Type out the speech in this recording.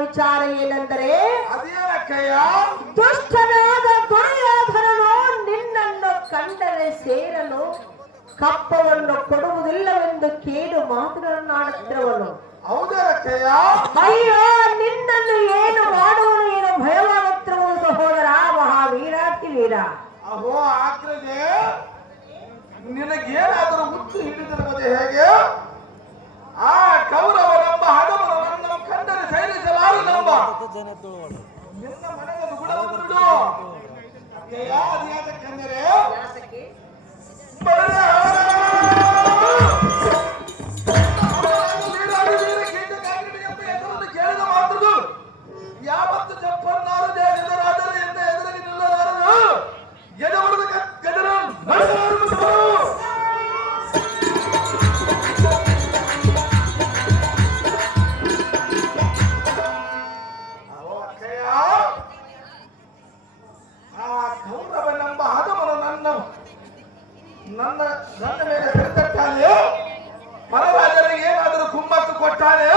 ವಿಚಾರ ಏನೆಂದರೆ ದುಷ್ಟನಾದ ದುರ್ಯೋಧನನು ನಿನ್ನನ್ನು ಕಂಡರೆ ಸೇರಲು ಕಪ್ಪವನ್ನು ಕೊಡುವುದಿಲ್ಲವೆಂದು ಕೇಡು ಮಾತನಾಡುತ್ತಿರುವನು. ಅಯ್ಯೋ, ನಿನ್ನನ್ನು ಏನು ಮಾಡುವನು ಏನು ಭಯವಾಗುತ್ತಿರುವುದು ಸಹೋದರ ಮಹಾವೀರಾತಿ ವೀರ. ಅಹೋ ಆಗ್ರದೆ, ನಿನಗೇನಾದರೂ ಹುಚ್ಚು ಹಿಡಿದಿರುವುದು ಹೇಗೆ? ಆ ಕೌರವನೆಂಬ ಹಡವನನ್ನು ಕಂಡರೆ ಸೇರಿಸಲಾರನೆಂಬ ನಿನ್ನ ಮನೆಯ ಗುಣವನ್ನು ಬಿಡು. ಅದ್ಯಾತಕ್ಕೆಂದರೆ ಕೇಳಿದ ಮಾತುಗಳು ಯಾವತ್ತು ಜಪ್ಪನ್ನಾರು ದೇಶದರಾದರೆ ಎಂದ ಎದುರಿಗೆ ನಿಲ್ಲಲಾರದು. ಎದವರದ ಗದರ ಕೌರವನೆಂಬ ಹದವನು ನನ್ನ ಮೇಲೆ ಹಿಡಿದಿಟ್ಟಾನೆ. ಮಹಾರಾಜರಿಗೆ ಏನಾದರೂ ಕುಮ್ಮಕ್ಕು ಕೊಟ್ಟಾನೆ.